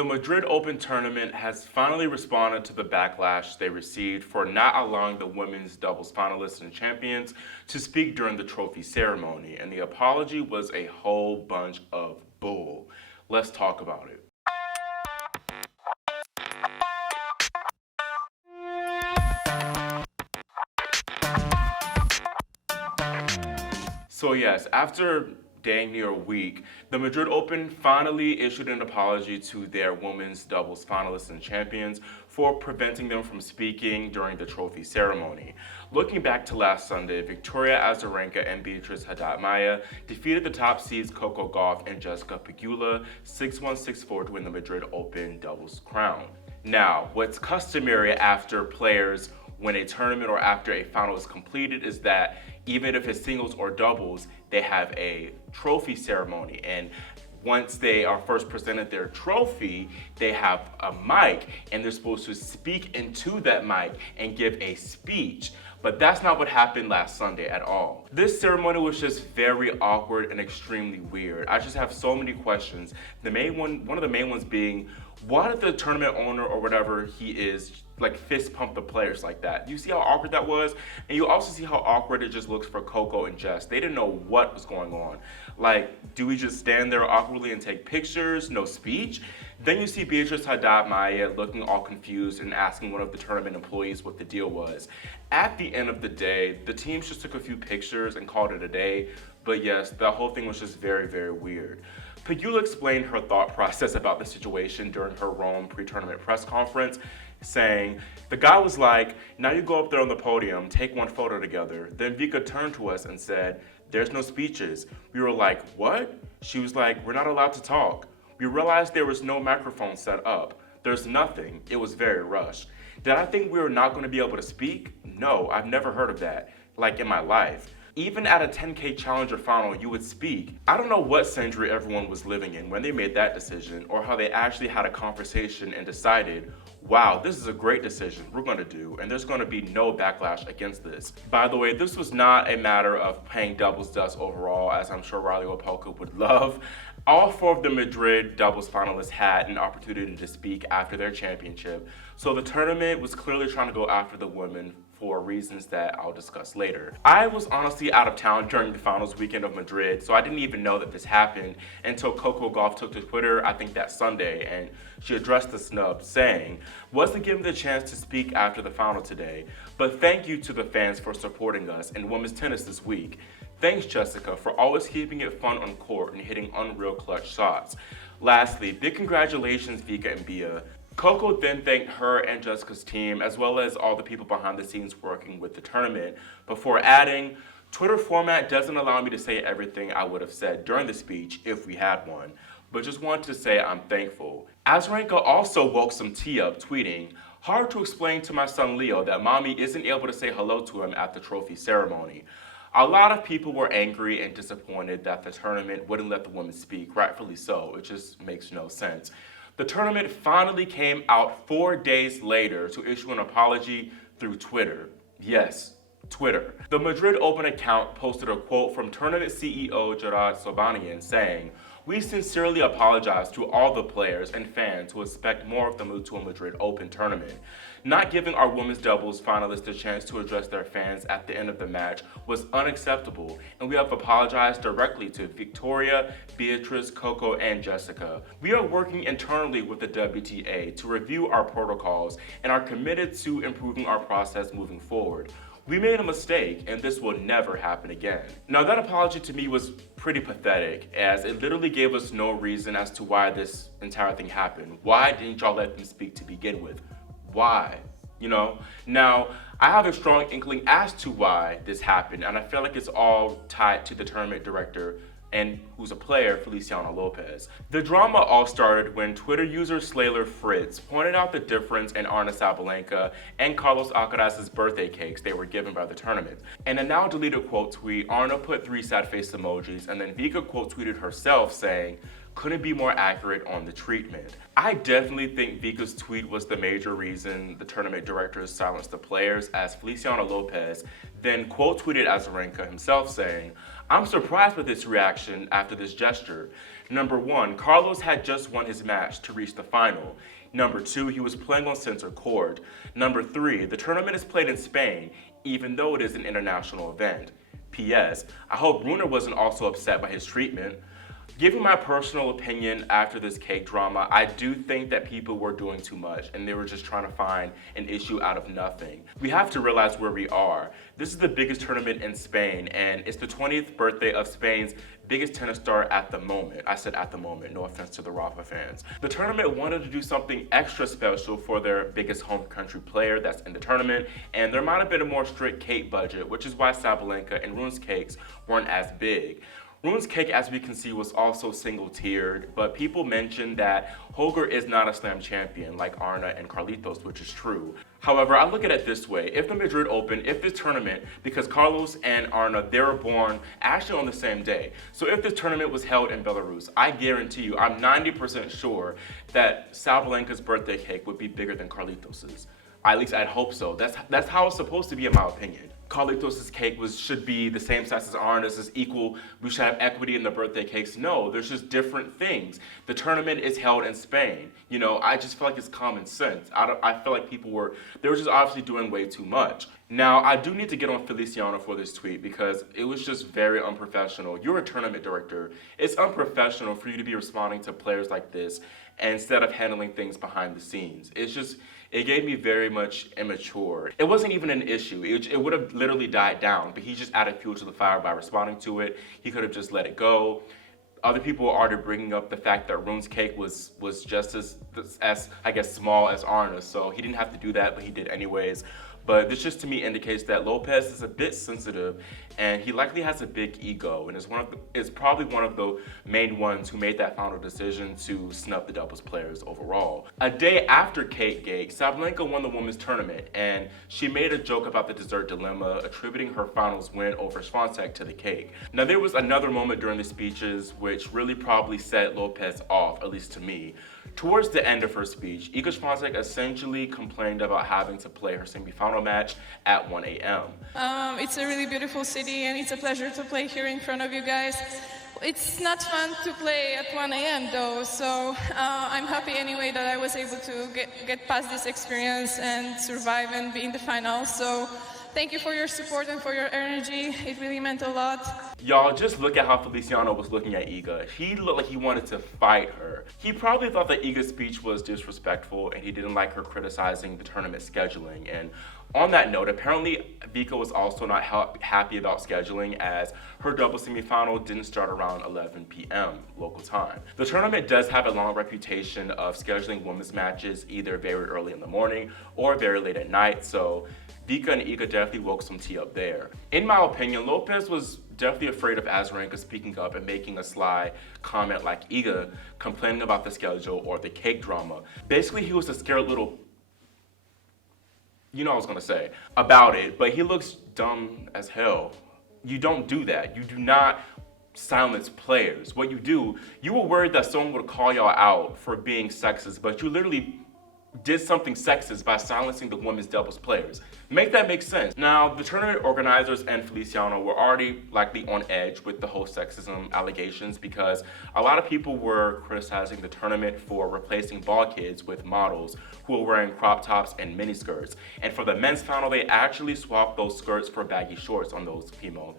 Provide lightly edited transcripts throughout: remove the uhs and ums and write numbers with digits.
The Madrid Open tournament has finally responded to the backlash they received for not allowing the women's doubles finalists and champions to speak during the trophy ceremony, and the apology was a whole bunch of bull. Let's talk about it. So yes, after dang near a week, the Madrid Open finally issued an apology to their women's doubles finalists and champions for preventing them from speaking during the trophy ceremony. Looking back to last Sunday, Victoria Azarenka and Beatriz Haddad Maia defeated the top seeds Coco Gauff and Jessica Pegula 6-1, 6-4 to win the Madrid Open doubles crown. Now, what's customary after players win a tournament or after a final is completed is that even if it's singles or doubles, they have a trophy ceremony. And once they are first presented their trophy, they have a mic and they're supposed to speak into that mic and give a speech. But that's not what happened last Sunday at all. This ceremony was just very awkward and extremely weird. I just have so many questions. One of the main ones being, why did the tournament owner or whatever he is like fist pump the players like that? You see how awkward that was? And you also see how awkward it just looks for Coco and Jess. They didn't know what was going on. Like, do we just stand there awkwardly and take pictures, no speech? Then you see Beatriz Haddad Maia looking all confused and asking one of the tournament employees what the deal was. At the end of the day, the teams just took a few pictures and called it a day. But yes, the whole thing was just very, very weird. Pegula explained her thought process about the situation during her Rome pre-tournament press conference, saying, the guy was like, now you go up there on the podium, take one photo together. Then Vika turned to us and said, there's no speeches. We were like, what? She was like, we're not allowed to talk. We realized there was no microphone set up. There's nothing. It was very rushed. Did I think we were not going to be able to speak? No, I've never heard of that, like in my life. Even at a 10K Challenger final, you would speak. I don't know what century everyone was living in when they made that decision, or how they actually had a conversation and decided, wow, this is a great decision we're going to do, and there's going to be no backlash against this. By the way, this was not a matter of paying doubles dust overall, as I'm sure Riley Opelka would love. All four of the Madrid doubles finalists had an opportunity to speak after their championship, so the tournament was clearly trying to go after the women for reasons that I'll discuss later. I was honestly out of town during the finals weekend of Madrid, so I didn't even know that this happened until Coco Gauff took to Twitter, I think that Sunday, and she addressed the snub, saying, wasn't given the chance to speak after the final today, but thank you to the fans for supporting us in women's tennis this week. Thanks, Jessica, for always keeping it fun on court and hitting unreal clutch shots. Lastly, big congratulations, Vika and Bia. Coco then thanked her and Jessica's team, as well as all the people behind the scenes working with the tournament, before adding, Twitter format doesn't allow me to say everything I would have said during the speech if we had one, but just want to say I'm thankful. Azarenka also woke some tea up, tweeting, hard to explain to my son Leo that mommy isn't able to say hello to him at the trophy ceremony. A lot of people were angry and disappointed that the tournament wouldn't let the women speak, rightfully so. It just makes no sense. The tournament finally came out 4 days later to issue an apology through Twitter. Yes, Twitter. The Madrid Open account posted a quote from tournament CEO Gerard Sobanian saying, we sincerely apologize to all the players and fans who expect more of the move to a Madrid Open tournament. Not giving our women's doubles finalists a chance to address their fans at the end of the match was unacceptable, and we have apologized directly to Victoria, Beatriz, Coco, and Jessica. We are working internally with the WTA to review our protocols and are committed to improving our process moving forward. We made a mistake, and this will never happen again. Now, that apology to me was pretty pathetic, as it literally gave us no reason as to why this entire thing happened. Why didn't y'all let them speak to begin with? Why? You know? Now, I have a strong inkling as to why this happened, and I feel like it's all tied to the tournament director and who's a player, Feliciano Lopez. The drama all started when Twitter user Slayer Fritz pointed out the difference in Arna Sabalenka and Carlos Alcaraz's birthday cakes they were given by the tournament. In a now deleted quote tweet, Arna put 3 sad face emojis, and then Vika quote tweeted herself saying, couldn't be more accurate on the treatment. I definitely think Vika's tweet was the major reason the tournament directors silenced the players, as Feliciano Lopez then quote tweeted Azarenka himself saying, I'm surprised with this reaction after this gesture. Number one, Carlos had just won his match to reach the final. Number two, he was playing on center court. Number three, the tournament is played in Spain, even though it is an international event. P.S. I hope Rune wasn't also upset by his treatment. Given my personal opinion after this cake drama, I do think that people were doing too much and they were just trying to find an issue out of nothing. We have to realize where we are. This is the biggest tournament in Spain, and it's the 20th birthday of Spain's biggest tennis star at the moment. I said at the moment, no offense to the Rafa fans. The tournament wanted to do something extra special for their biggest home country player that's in the tournament, and there might have been a more strict cake budget, which is why Sabalenka and Rune's cakes weren't as big. Rune's cake, as we can see, was also single-tiered, but people mentioned that Holger is not a slam champion like Arna and Carlitos, which is true. However, I look at it this way. If the Madrid Open, if this tournament, because Carlos and Arna, they were born actually on the same day. So if this tournament was held in Belarus, I guarantee you, I'm 90% sure that Sabalenka's birthday cake would be bigger than Carlitos's. At least I'd hope so. That's how it's supposed to be, in my opinion. Carlitos' cake should be the same size as Arna's, is equal. We should have equity in the birthday cakes. No, there's just different things. The tournament is held in Spain. You know, I just feel like it's common sense. I feel like they were just obviously doing way too much. Now, I do need to get on Feliciano for this tweet because it was just very unprofessional. You're a tournament director. It's unprofessional for you to be responding to players like this instead of handling things behind the scenes. It gave me very much immature. It wasn't even an issue. It would have literally died down, but he just added fuel to the fire by responding to it. He could have just let it go. Other people were already bringing up the fact that Rune's cake was just as I guess small as Arna's, so he didn't have to do that, but he did anyways. But this just to me indicates that Lopez is a bit sensitive, and he likely has a big ego, and is probably one of the main ones who made that final decision to snub the doubles players overall. A day after Cake Gate, Sabalenka won the women's tournament, and she made a joke about the dessert dilemma, attributing her finals win over Swiatek to the cake. Now there was another moment during the speeches which really probably set Lopez off, at least to me. Towards the end of her speech, Iga Swiatek essentially complained about having to play her semifinal match at 1 a.m. It's a really beautiful city and it's a pleasure to play here in front of you guys. It's not fun to play at 1 a.m. though, so I'm happy anyway that I was able to get past this experience and survive and be in the final. So thank you for your support and for your energy. It really meant a lot. Y'all, just look at how Feliciano was looking at Iga. He looked like he wanted to fight her. He probably thought that Iga's speech was disrespectful and he didn't like her criticizing the tournament scheduling. And on that note, apparently Vika was also not happy about scheduling, as her doubles semifinal didn't start around 11 p.m. local time. The tournament does have a long reputation of scheduling women's matches either very early in the morning or very late at night, so Vika and Iga definitely woke some tea up there. In my opinion, Lopez was definitely afraid of Azarenka speaking up and making a sly comment like Iga complaining about the schedule or the cake drama. Basically, he was a scared little, you know what I was gonna say, about it, but he looks dumb as hell. You don't do that. You do not silence players. What you do, you were worried that someone would call y'all out for being sexist, but you literally did something sexist by silencing the women's doubles players. Make that make sense. Now, the tournament organizers and Feliciano were already likely on edge with the whole sexism allegations because a lot of people were criticizing the tournament for replacing ball kids with models who were wearing crop tops and miniskirts. And for the men's final, they actually swapped those skirts for baggy shorts on those female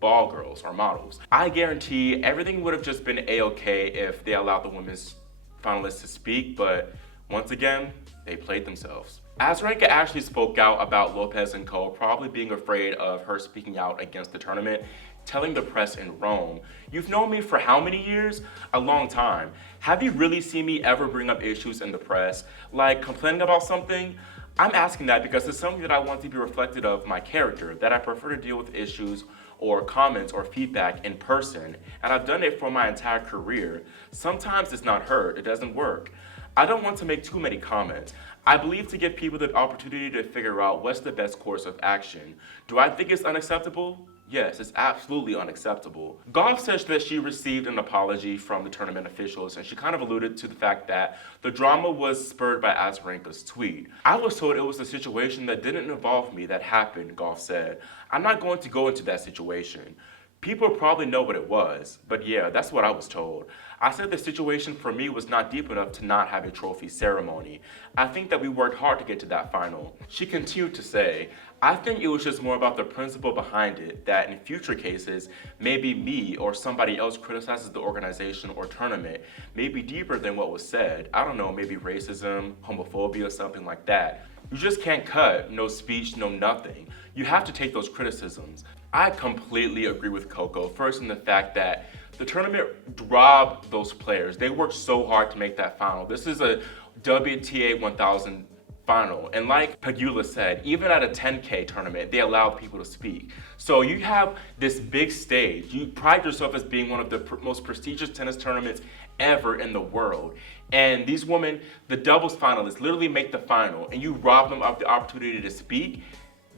ball girls or models. I guarantee everything would have just been a-okay if they allowed the women's finalists to speak, but once again, they played themselves. Azarenka actually spoke out about Lopez and co. probably being afraid of her speaking out against the tournament, telling the press in Rome, "You've known me for how many years? A long time. Have you really seen me ever bring up issues in the press, like complaining about something?" I'm asking that because it's something that I want to be reflected of my character, that I prefer to deal with issues or comments or feedback in person, and I've done it for my entire career. Sometimes it's not heard, it doesn't work. I don't want to make too many comments. I believe to give people the opportunity to figure out what's the best course of action. Do I think it's unacceptable? Yes, it's absolutely unacceptable. Gauff says that she received an apology from the tournament officials, and she kind of alluded to the fact that the drama was spurred by Azarenka's tweet. "I was told it was a situation that didn't involve me that happened," Gauff said. "I'm not going to go into that situation. People probably know what it was, but yeah, that's what I was told. I said the situation for me was not deep enough to not have a trophy ceremony. I think that we worked hard to get to that final. She continued to say, I think it was just more about the principle behind it, that in future cases, maybe me or somebody else criticizes the organization or tournament, maybe deeper than what was said. I don't know, maybe racism, homophobia, something like that. You just can't cut, no speech, no nothing. You have to take those criticisms. I completely agree with Coco, first in the fact that the tournament robbed those players. They worked so hard to make that final. This is a WTA 1000 final. And like Pegula said, even at a 10K tournament, they allowed people to speak. So you have this big stage. You pride yourself as being one of the most prestigious tennis tournaments ever in the world. And these women, the doubles finalists, literally make the final, and you rob them of the opportunity to speak.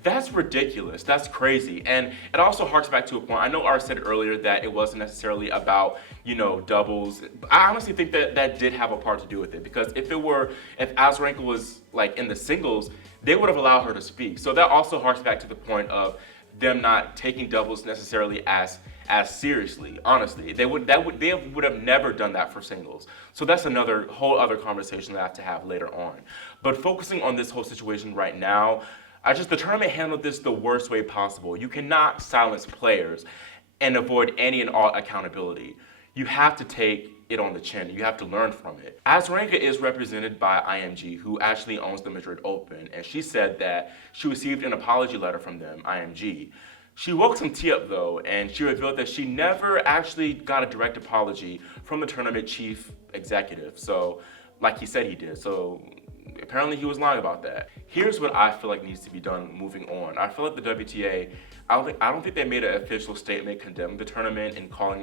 That's ridiculous. That's crazy. And it also harks back to a point. I know Art said earlier that it wasn't necessarily about, doubles. I honestly think that that did have a part to do with it, because if Azarenka was like in the singles, they would have allowed her to speak. So that also harks back to the point of them not taking doubles necessarily as seriously. Honestly, they would have never done that for singles. So that's another whole other conversation that I have to have later on. But focusing on this whole situation right now, the tournament handled this the worst way possible. You cannot silence players and avoid any and all accountability. You have to take it on the chin. You have to learn from it. Azarenka is represented by IMG, who actually owns the Madrid Open, and she said that she received an apology letter from them, IMG. She woke some tea up though, and she revealed that she never actually got a direct apology from the tournament chief executive. So, like he said he did. So apparently he was lying about that. Here's what I feel like needs to be done moving on. I feel like the WTA, I don't think they made an official statement condemning the tournament and calling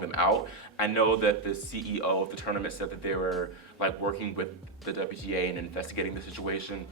them out. I know that the CEO of the tournament said that they were like working with the WTA and investigating the situation.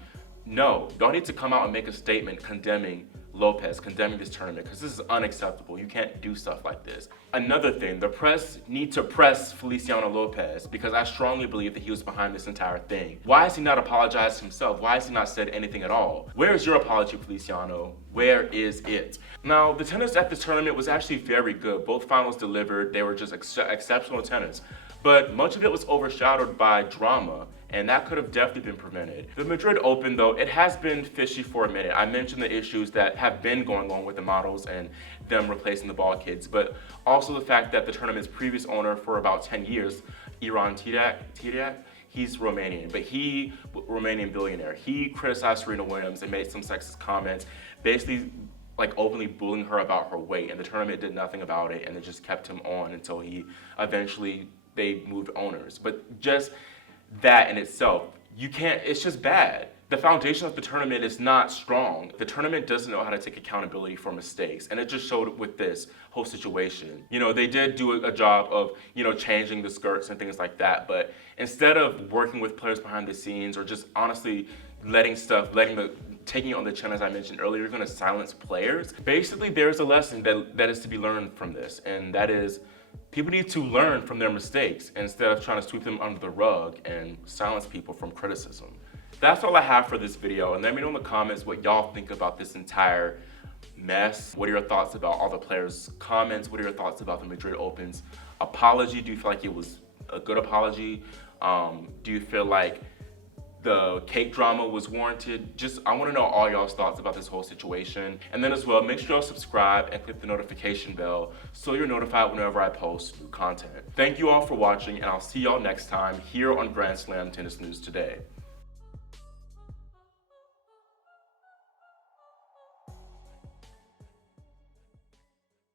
No, y'all need to come out and make a statement condemning Lopez, condemning this tournament, because this is unacceptable. You can't do stuff like this. Another thing, the press need to press Feliciano Lopez, because I strongly believe that he was behind this entire thing. Why has he not apologized himself? Why has he not said anything at all? Where is your apology, Feliciano? Where is it? Now, the tennis at this tournament was actually very good. Both finals delivered. They were just exceptional tennis. But much of it was overshadowed by drama, and that could have definitely been prevented. The Madrid Open, though, it has been fishy for a minute. I mentioned the issues that have been going on with the models and them replacing the ball kids, but also the fact that the tournament's previous owner for about 10 years, Iran Tidak, he's Romanian, but Romanian billionaire. He criticized Serena Williams and made some sexist comments, basically like openly bullying her about her weight, and the tournament did nothing about it, and it just kept him on until they moved owners. But just that in itself, it's just bad. The foundation of the tournament is not strong. The tournament doesn't know how to take accountability for mistakes, and it just showed with this whole situation. They did do a job of, changing the skirts and things like that, but instead of working with players behind the scenes or just honestly taking it on the chin, as I mentioned earlier, you're gonna silence players. Basically, there's a lesson that is to be learned from this, and that is people need to learn from their mistakes instead of trying to sweep them under the rug and silence people from criticism. That's all I have for this video, and let me know in the comments what y'all think about this entire mess. What are your thoughts about all the players' comments? What are your thoughts about the Madrid Open's apology? Do you feel like it was a good apology? Do you feel like the cake drama was warranted? I want to know all y'all's thoughts about this whole situation. And then as well, make sure y'all subscribe and click the notification bell so you're notified whenever I post new content. Thank you all for watching, and I'll see y'all next time here on Grand Slam Tennis News Today.